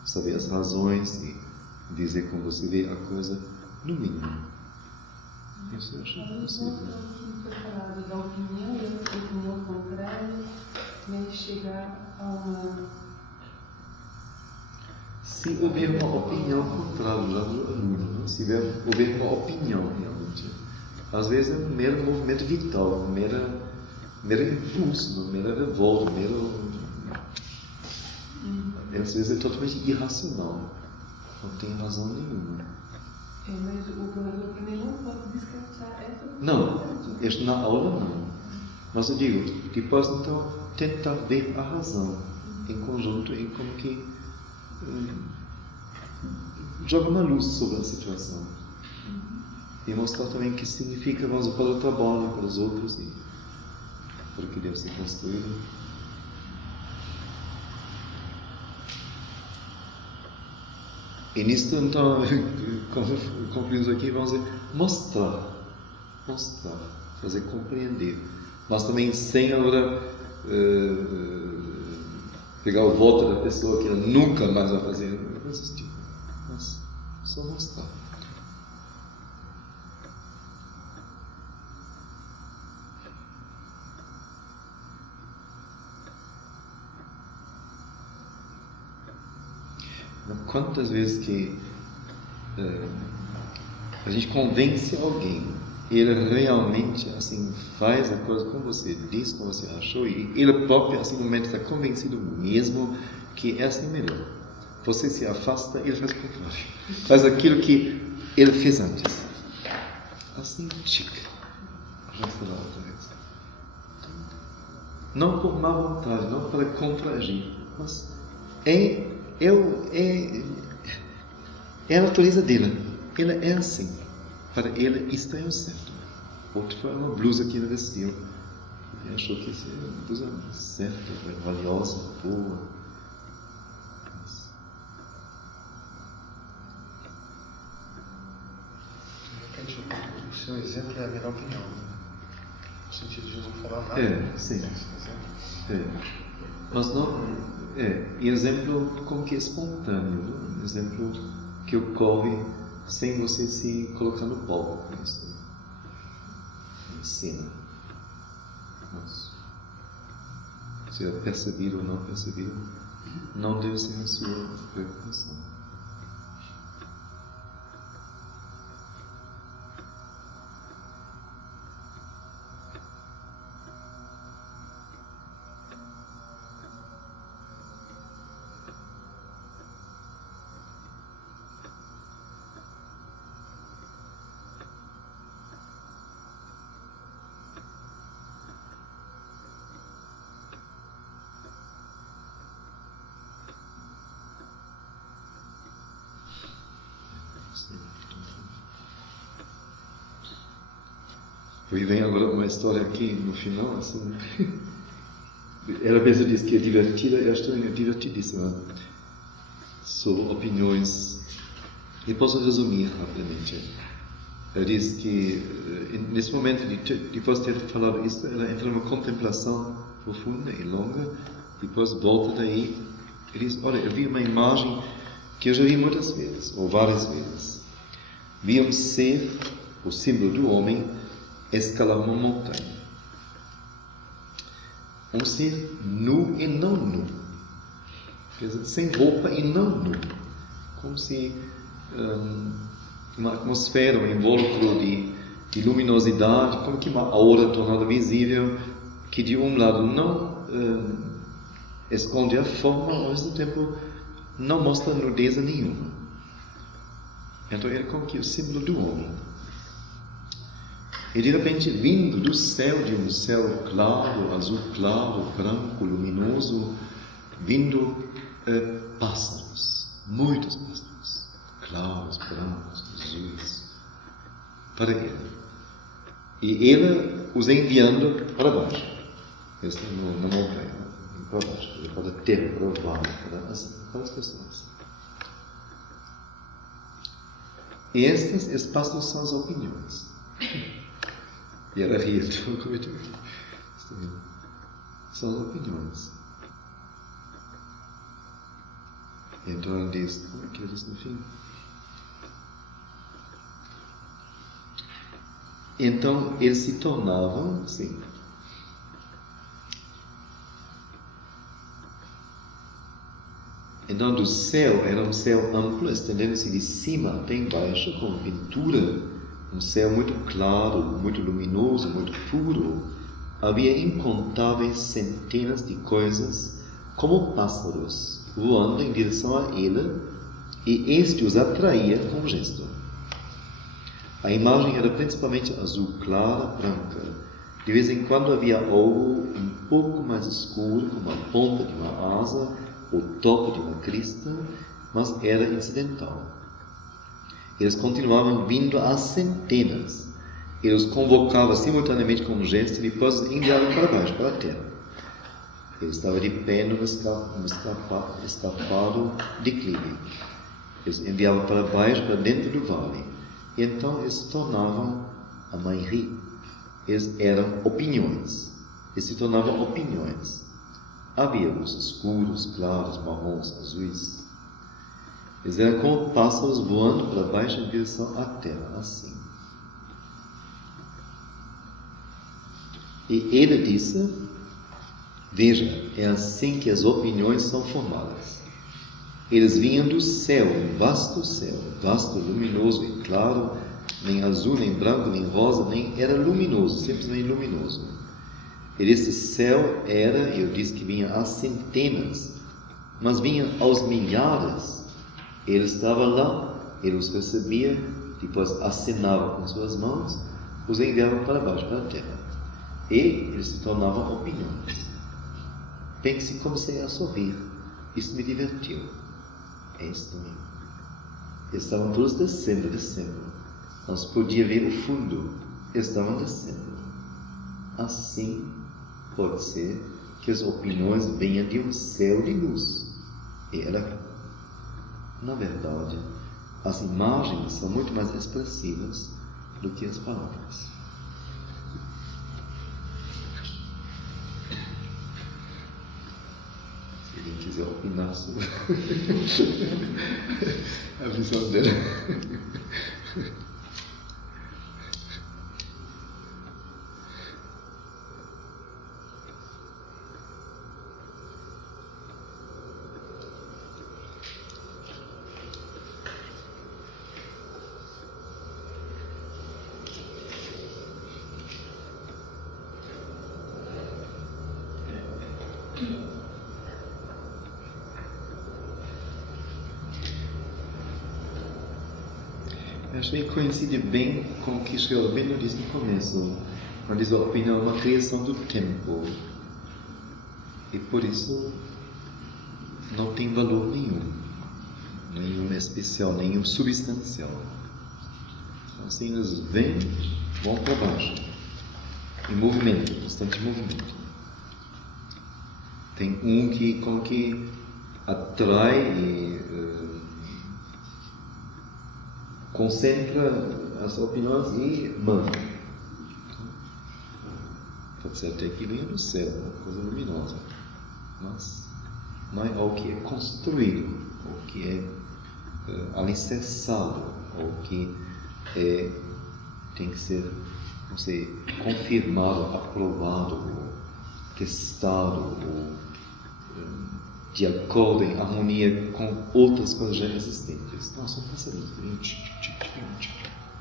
saber as razões e dizer como você vê a coisa, no mínimo. Isso eu acho possível. Foi falado da opinião e a opinião contrária, né, chegar a uma... Se houver uma opinião contrária do aluno, se houver uma opinião realmente, às vezes é um mero movimento vital, um mero impulso, uma mera revolta, às vezes é totalmente irracional, não tem razão nenhuma. Mas o orador também não pode descartar essa opinião. Não, na aula não. Mas eu digo, depois então tentar ver a razão em conjunto e como que joga uma luz sobre a situação. E mostrar também o que significa, vamos dizer, para o trabalho, para os outros e para o que deve ser construído. E nisto, então, concluímos aqui, vamos dizer, mostrar, fazer compreender. Mas também sem agora pegar o voto da pessoa que ela nunca mais vai fazer, não existe. Mas só mostrar. Quantas vezes que a gente convence alguém, ele realmente assim faz a coisa como você disse, como você achou, e ele próprio assim no momento está convencido mesmo que é assim melhor. Você se afasta, ele faz o contrário, faz aquilo que ele fez antes. Assim, chique. Já falei outra vez. Não por má vontade, não para contragir, mas é a natureza dele. Ele é assim. Para ele, isto é o certo. Outro foi uma blusa que ele vestiu. Ele achou que isso é uma blusa certa, valiosa, boa. De repente, o seu exemplo é a melhor opinião. No sentido de não falar nada. Sim. Mas não... exemplo como que é espontâneo, né? Exemplo que ocorre sem você se colocar no palco com isso, em cena. Mas, se é percebido ou não percebido, não deve ser a sua preocupação. E vem agora uma história aqui no final, assim. Ela mesma diz que é divertida, e a história é divertidíssima. Sobre opiniões. E posso resumir rapidamente. Ela diz que, nesse momento, depois de ter falado isso, ela entra numa contemplação profunda e longa, depois volta daí e diz, olha, eu vi uma imagem que eu já vi muitas vezes, ou várias vezes. Vi um ser, o símbolo do homem, escalar uma montanha. Um ser nu e não nu. Quer dizer, sem roupa e não nu. Como se uma atmosfera, um invólucro de luminosidade, como que uma aura tornada visível, que de um lado não esconde a forma, ao mesmo tempo não mostra nudez nenhuma. Então era como que o símbolo do homem. E de repente, vindo do céu, de um céu claro, azul claro, branco, luminoso, vindo pássaros, muitos pássaros, claros, brancos, azuis, para ele. E ele os enviando para baixo, na montanha, para baixo, para a terra, para o vale, para as pessoas. E estes pássaros são as opiniões. E ela ria, são as opiniões. Então ela diz, como é que ela diz no fim? Então eles se tornavam, sim. Então do céu, era um céu amplo, estendendo-se de cima até embaixo, com pintura. Um céu muito claro, muito luminoso, muito puro. Havia incontáveis centenas de coisas, como pássaros, voando em direção a ele, e este os atraía com um gesto. A imagem era principalmente azul clara, branca. De vez em quando havia algo um pouco mais escuro, como a ponta de uma asa, o topo de uma crista, mas era incidental. Eles continuavam vindo a centenas. Ele os convocava simultaneamente com um gesto e depois os enviava para baixo, para a terra. Ele estava de pé no escarpado declive. Eles enviavam para baixo, para dentro do vale. E então eles se tornavam a Mairi. Eles eram opiniões. Eles se tornavam opiniões. Havia os escuros, claros, marrons, azuis. Eles eram como pássaros voando para baixo em direção à terra, assim. E ele disse, veja, é assim que as opiniões são formadas. Eles vinham do céu, vasto, luminoso e claro, nem azul, nem branco, nem rosa, nem era luminoso, simplesmente luminoso. E esse céu era, eu disse que vinha a centenas, mas vinha aos milhares. Ele estava lá, ele os recebia, depois assinava com suas mãos, os enviava para baixo, para a terra. E eles se tornavam opiniões. Pense, comecei a sorrir. Isso me divertiu. É estranho. Eles estavam todos descendo. Não se podia ver o fundo. Eles estavam descendo. Assim, pode ser que as opiniões venham de um céu de luz. E ela... Na verdade, as imagens são muito mais expressivas do que as palavras. Se alguém quiser opinar sobre a visão dela. Acho que coincide bem com o que Sri Aurobindo diz no começo, quando diz que a opinião é uma criação do tempo. E por isso não tem valor nenhum especial, nenhum substancial. Assim eles vêm, vão para baixo. em movimento, constante movimento. Tem um que como que atrai e concentra as opiniões e manda. Pode ser até que venha do céu, uma coisa luminosa. Mas não é algo que é construído, ou que é alicerçado, ou que tem que ser, não sei, confirmado, aprovado, ou testado, ou de acordo, em harmonia com outras coisas já existentes. Não, são passarinhos.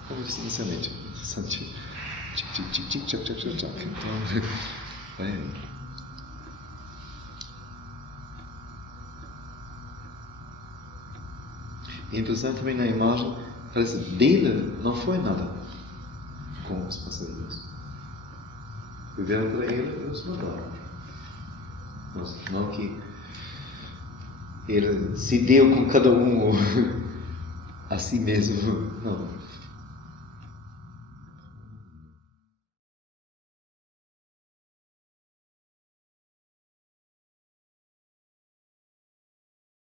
Como eu disse inicialmente, interessante. Então, é interessante também na imagem, parece dele não foi nada com os passarinhos. Viveram para ele e os mandaram. Mas não que ele se deu com cada um a si mesmo. Não.